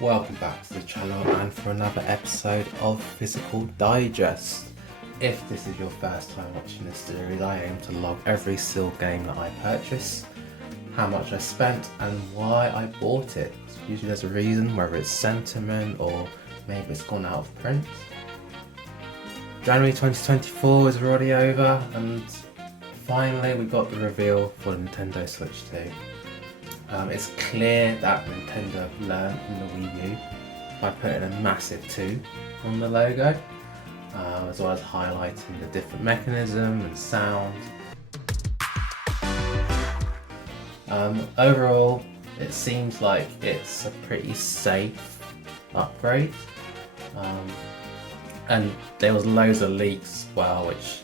Welcome back to the channel and for another episode of Physical Digest. If this is your first time watching this series, I aim to log every single game that I purchase, how much I spent and why I bought it. So usually there's a reason, whether it's sentiment or maybe it's gone out of print. January 2024 is already over and finally we got the reveal for the Nintendo Switch 2. It's clear that Nintendo learned from the Wii U by putting a massive 2 on the logo, as well as highlighting the different mechanism and sound. Overall, it seems like it's a pretty safe upgrade, and there was loads of leaks as well, which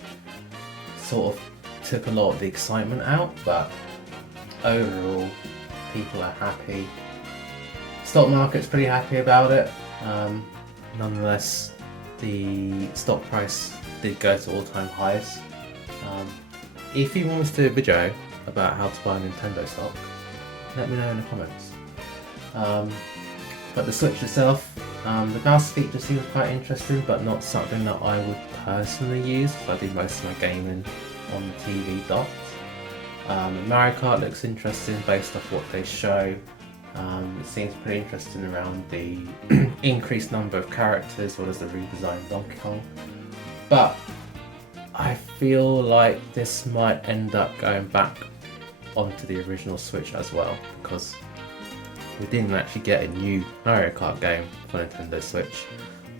sort of took a lot of the excitement out, but overall people are happy. Stock market's pretty happy about it. Nonetheless, the stock price did go to all-time highs. If you want us to do a video about how to buy a Nintendo stock, let me know in the comments. But the Switch itself, the mouse feature seems quite interesting, but not something that I would personally use because I do most of my gaming on the TV dock. Mario Kart looks interesting based off what they show. It seems pretty interesting around the increased number of characters, as well as the redesigned Donkey Kong. But I feel like this might end up going back onto the original Switch as well, because we didn't actually get a new Mario Kart game for Nintendo Switch,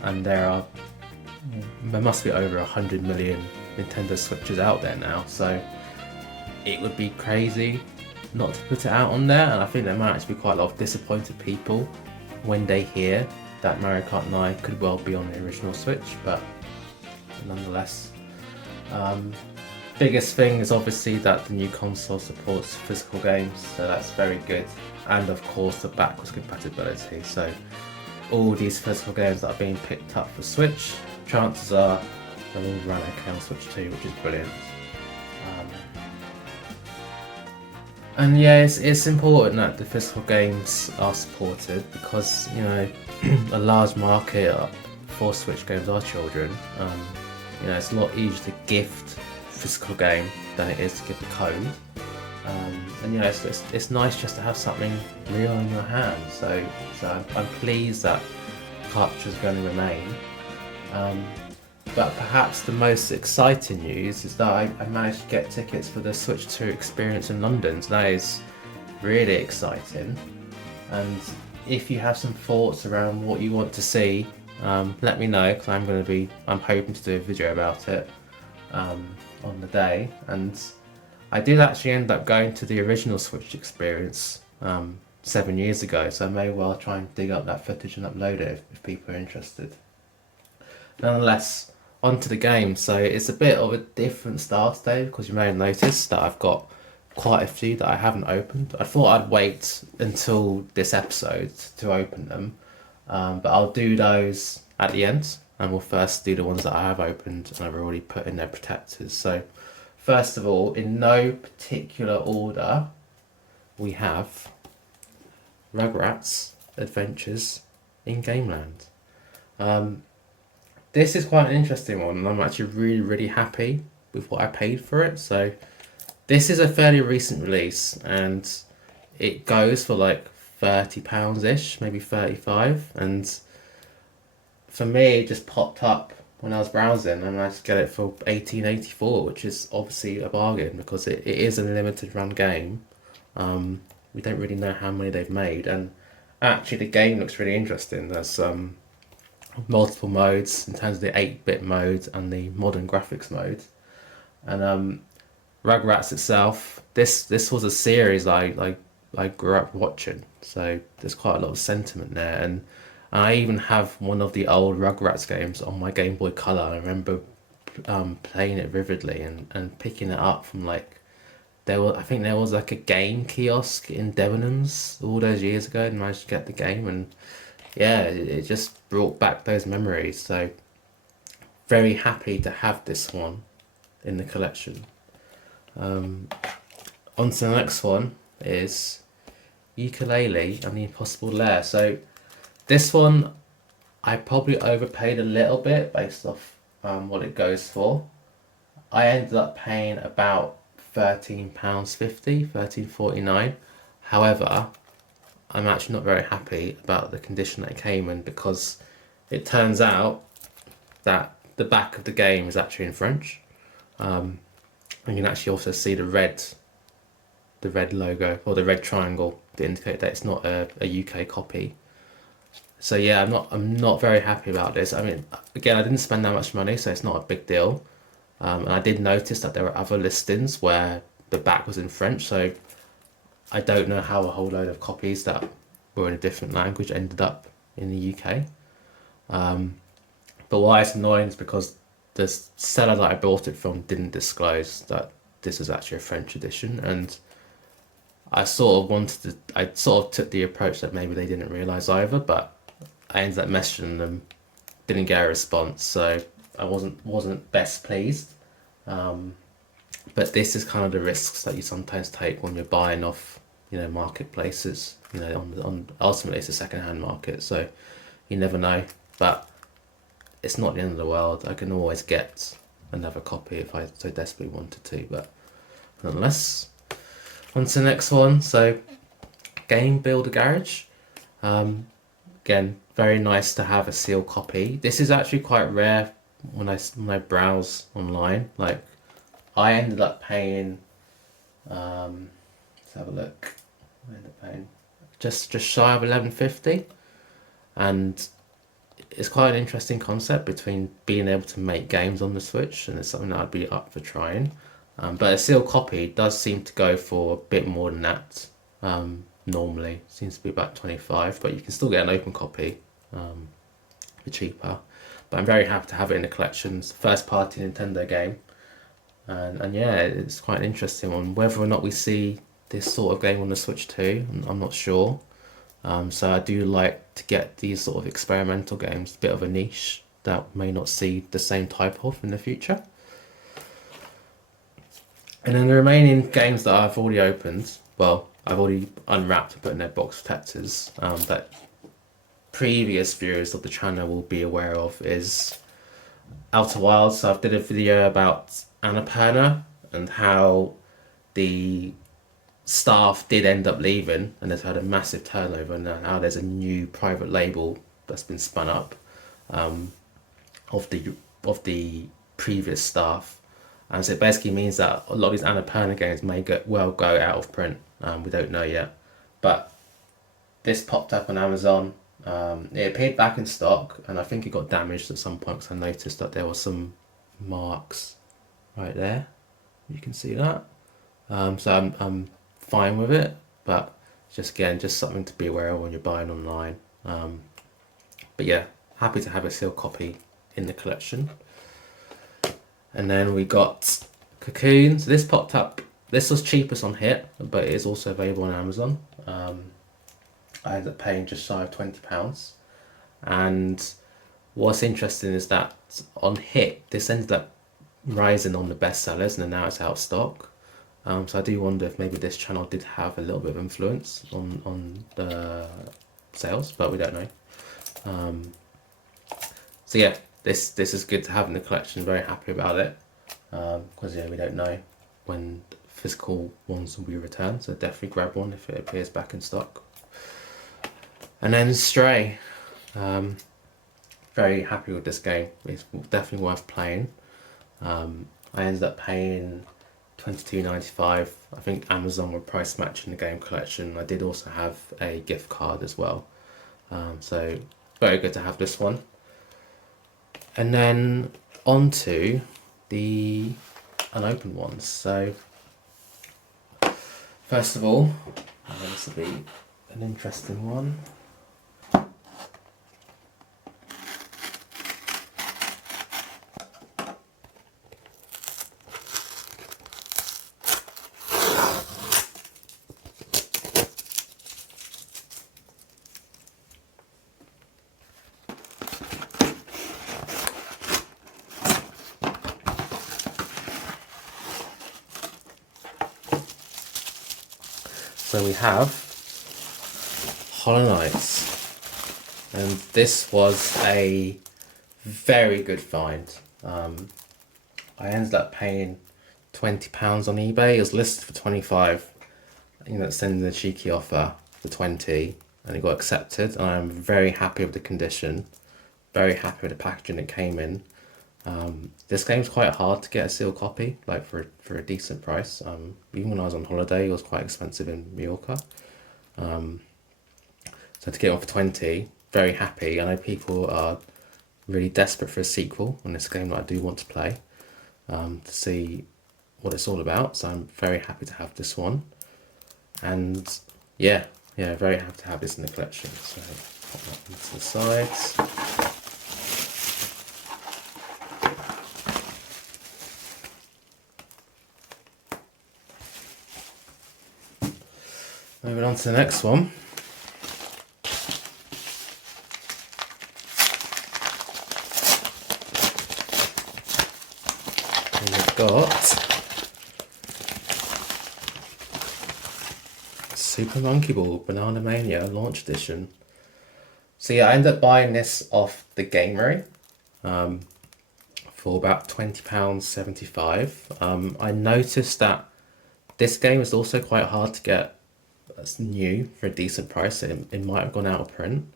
and there must be over 100 million Nintendo Switches out there now, so it would be crazy not to put it out on there, and I think there might actually be quite a lot of disappointed people when they hear that Mario Kart 9 could well be on the original Switch, but nonetheless. Biggest thing is obviously that the new console supports physical games, so that's very good, and of course the backwards compatibility, so all these physical games that are being picked up for Switch, chances are they'll all run okay on Switch 2, which is brilliant. And yeah, it's important that the physical games are supported because, you know, a large market for Switch games are children. You know, it's a lot easier to gift a physical game than it is to give a code. And you know, it's nice just to have something real in your hand. So I'm pleased that cartridge is going to remain. But perhaps the most exciting news is that I managed to get tickets for the Switch 2 experience in London, so that is really exciting. And if you have some thoughts around what you want to see, let me know, because I'm hoping to do a video about it on the day. And I did actually end up going to the original Switch experience 7 years ago, so I may well try and dig up that footage and upload it if people are interested. Nonetheless, onto the game. So it's a bit of a different style today because you may have noticed that I've got quite a few that I haven't opened. I thought I'd wait until this episode to open them, but I'll do those at the end, and we'll first do the ones that I have opened and I've already put in their protectors. So first of all, in no particular order, we have Rugrats Adventures in Gameland. This is quite an interesting one, and I'm actually really happy with what I paid for it. So this is a fairly recent release, and it goes for like £30-ish, maybe 35. And for me, it just popped up when I was browsing, and I managed to get it for £18.84, which is obviously a bargain because it is a limited run game. We don't really know how many they've made, and actually the game looks really interesting. There's multiple modes in terms of the 8-bit mode and the modern graphics mode. And Rugrats itself, this was a series I grew up watching, so there's quite a lot of sentiment there. And I even have one of the old Rugrats games on my Game Boy Color. I remember playing it vividly and picking it up from like, I think there was like a game kiosk in Debenhams all those years ago, and managed to get the game, and yeah, it just brought back those memories. So very happy to have this one in the collection. On to the next one is Ukulele and the Impossible Lair. So This one, I probably overpaid a little bit based off what it goes for. I ended up paying about £13.50, 13.49. However, I'm actually not very happy about the condition that it came in because it turns out that the back of the game is actually in French. And you can actually also see the red logo or the red triangle to indicate that it's not a UK copy. So yeah, I'm not very happy about this. I mean, again, I didn't spend that much money, so it's not a big deal. And I did notice that there were other listings where the back was in French, so I don't know how a whole load of copies that were in a different language ended up in the UK. But why it's annoying is because the seller that I bought it from didn't disclose that this is actually a French edition, and I sort of took the approach that maybe they didn't realise either, but I ended up messaging them, didn't get a response, so I wasn't best pleased. But this is kind of the risks that you sometimes take when you're buying off, marketplaces. On ultimately it's a second-hand market, so you never know. But it's not the end of the world. I can always get another copy if I so desperately wanted to. But nonetheless, on to the next one. So, Game Builder Garage. Again, very nice to have a sealed copy. This is actually quite rare when I browse online. Like, I ended up paying. Let's have a look. I ended up paying just shy of 11.50, and it's quite an interesting concept between being able to make games on the Switch, and it's something that I'd be up for trying. But a sealed copy does seem to go for a bit more than that. Normally, seems to be about 25, but you can still get an open copy for cheaper. But I'm very happy to have it in the collection. It's a first party Nintendo game, and yeah, it's quite an interesting one. Whether or not we see this sort of game on the Switch too, I'm not sure. So I do like to get these sort of experimental games, a bit of a niche that may not see the same type of in the future. And then the remaining games that I've already opened, well, I've already unwrapped and put in their box protectors, that previous viewers of the channel will be aware of, is Outer Wilds. So I've did a video about Annapurna and how the staff did end up leaving, and has had a massive turnover, and now there's a new private label that's been spun up of the previous staff, and so it basically means that a lot of these Annapurna games may go out of print. We don't know yet, but this popped up on Amazon. It appeared back in stock, and I think it got damaged at some point because I noticed that there were some marks right there. You can see that. So I'm fine with it, but just something to be aware of when you're buying online. But yeah, happy to have a sealed copy in the collection. And then we got Cocoon. So this popped up. This was cheapest on Hit, but it is also available on Amazon. I ended up paying just shy of £20. And what's interesting is that on Hit, this ended up rising on the bestsellers, and now it's out of stock. So I do wonder if maybe this channel did have a little bit of influence on the sales, but we don't know. So yeah, this is good to have in the collection. Very happy about it, because we don't know when physical ones will be returned. So definitely grab one if it appears back in stock. And then Stray. Very happy with this game. It's definitely worth playing. I ended up paying £22.95. I think Amazon were price matching the game collection. I did also have a gift card as well. So very good to have this one. And then on to the unopened ones. So first of all, this will be an interesting one. So we have Hollow Knight. and this was a very good find. I ended up paying £20 on eBay. It was listed for 25. You know, sending a cheeky offer for 20, and it got accepted. And I'm very happy with the condition. Very happy with the packaging it came in. This game's quite hard to get a sealed copy, like for a decent price. Even when I was on holiday, it was quite expensive in Mallorca. So to get one for 20, very happy. I know people are really desperate for a sequel on this game that I do want to play, to see what it's all about. So I'm very happy to have this one. And yeah, very happy to have this in the collection. So pop that into the sides. Moving on to the next one. And we've got Super Monkey Ball Banana Mania Launch Edition. So yeah, I ended up buying this off the Gamery for about £20.75. I noticed that this game is also quite hard to get new for a decent price. It might have gone out of print.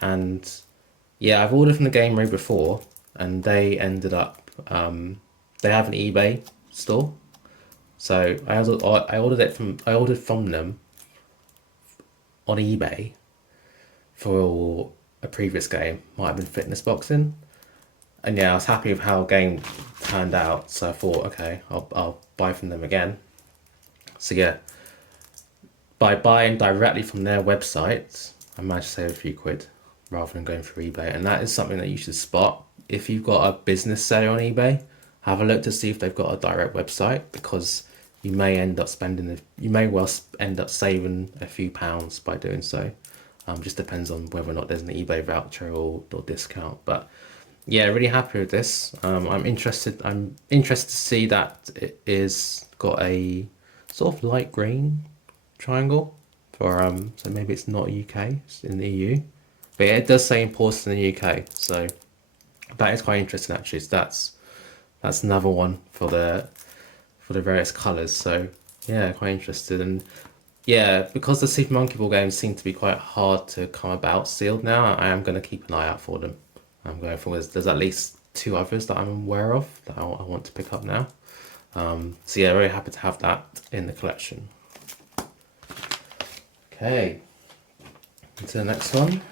And yeah, I've ordered from the Gamery before, and they ended up, they have an eBay store. So I ordered from them on eBay for a previous game, might have been fitness boxing, and yeah, I was happy with how the game turned out, so I thought, okay, I'll buy from them again. So yeah, by buying directly from their website, I managed to save a few quid rather than going through eBay, and that is something that you should spot. If you've got a business seller on eBay, have a look to see if they've got a direct website, because you may end up end up saving a few pounds by doing so. Just depends on whether or not there's an eBay voucher or discount. But yeah, really happy with this. I'm interested to see that it is got a sort of light green triangle for so maybe it's not UK, it's in the EU. But yeah, it does say imported in the UK, so that is quite interesting actually. So that's another one for the various colours. So yeah, quite interested. And yeah, because the Super Monkey Ball games seem to be quite hard to come about sealed now, I am going to keep an eye out for them. I'm going for there's at least 2 others that I'm aware of that I want to pick up now. So yeah, very happy to have that in the collection. Okay, into the next one.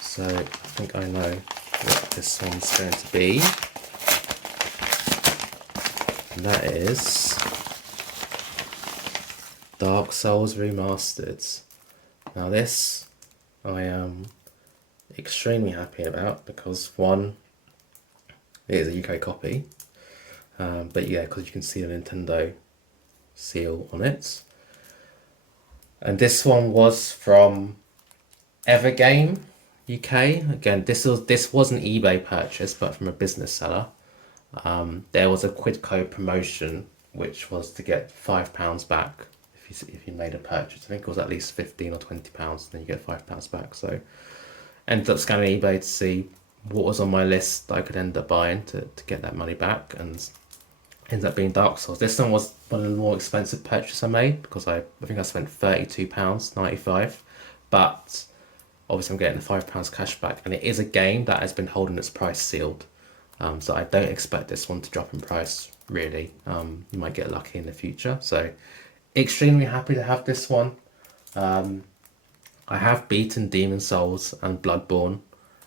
So I think I know what this one's going to be. And that is Dark Souls Remastered. Now this I am extremely happy about, because one, it is a UK copy, but yeah, because you can see the Nintendo seal on it. And this one was from Evergame UK. Again, this was an eBay purchase, but from a business seller. There was a quid code promotion, which was to get £5 back if you made a purchase. I think it was at least £15 or £20, then you get £5 back. So ended up scanning eBay to see what was on my list that I could end up buying to get that money back, and ended up being Dark Souls. This one was one of the more expensive purchases I made, because I think I spent £32.95, but obviously I'm getting the £5 cash back, and it is a game that has been holding its price sealed. So I don't expect this one to drop in price, really. You might get lucky in the future. So extremely happy to have this one. I have beaten Demon Souls and Bloodborne,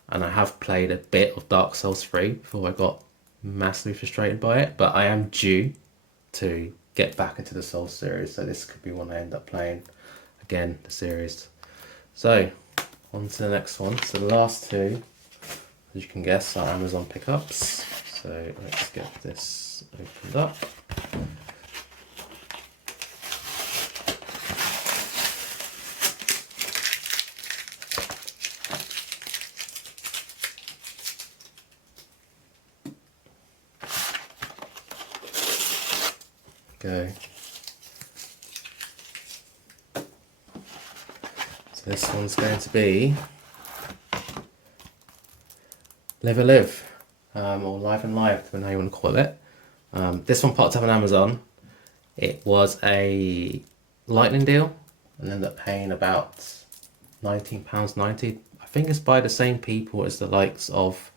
and I have played a bit of Dark Souls 3 before I got massively frustrated by it, but I am due to get back into the Souls series, so this could be one I end up playing again, the series. So on to the next one. So the last two, as you can guess, are Amazon pickups. So let's get this opened up. Go. So this one's going to be Live a Live, or Live and Live, depending how you want to call it. This one popped up on Amazon. It was a lightning deal, and ended up paying about £19.90. I think it's by the same people as the likes of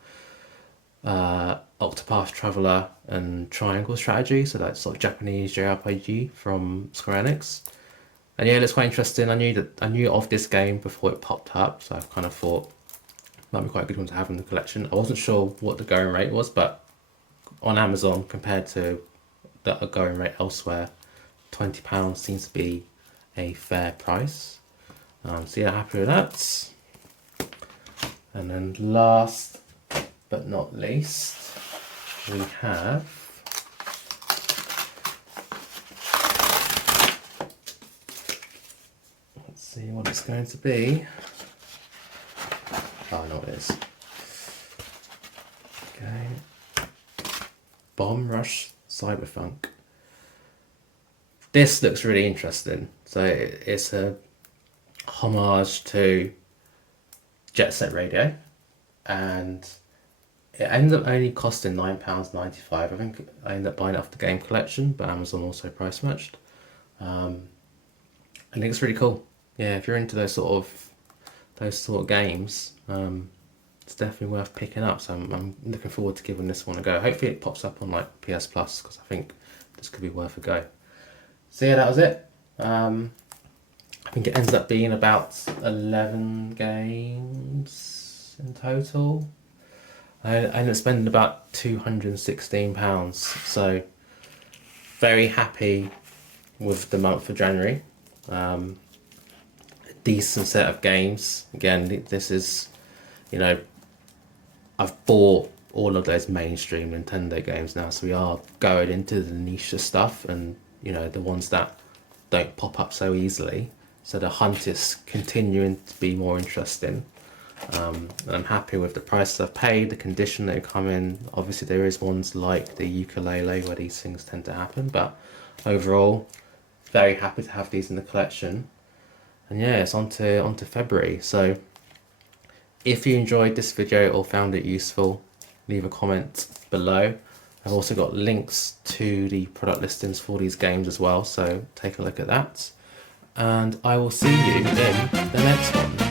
Octopath Traveler and Triangle Strategy, so that's sort of Japanese JRPG from Square Enix. And yeah, it looks quite interesting. I knew of this game before it popped up, so I kind of thought might be quite a good one to have in the collection. I wasn't sure what the going rate was, but on Amazon compared to the going rate elsewhere, £20 seems to be a fair price. So yeah, happy with that. And then last but not least, we have let's see what it's going to be. Oh, I know what it is. Okay. Bomb Rush Cyberpunk. This looks really interesting. So it's a homage to Jet Set Radio, and it ended up only costing £9.95. I think I ended up buying it off the game collection, but Amazon also price matched. I think it's really cool. Yeah, if you're into those sort of games, it's definitely worth picking up. So I'm looking forward to giving this one a go. Hopefully it pops up on like PS Plus, because I think this could be worth a go. So yeah, that was it. I think it ends up being about 11 games in total. I ended up spending about £216, so very happy with the month of January. A decent set of games. Again, this is, I've bought all of those mainstream Nintendo games now, so we are going into the niche stuff, and the ones that don't pop up so easily. So the hunt is continuing to be more interesting. And I'm happy with the price I've paid, the condition they come in. Obviously there is ones like the ukulele where these things tend to happen, but overall very happy to have these in the collection. And yeah, it's on to February. So if you enjoyed this video or found it useful, leave a comment below. I've also got links to the product listings for these games as well, so take a look at that. And I will see you in the next one.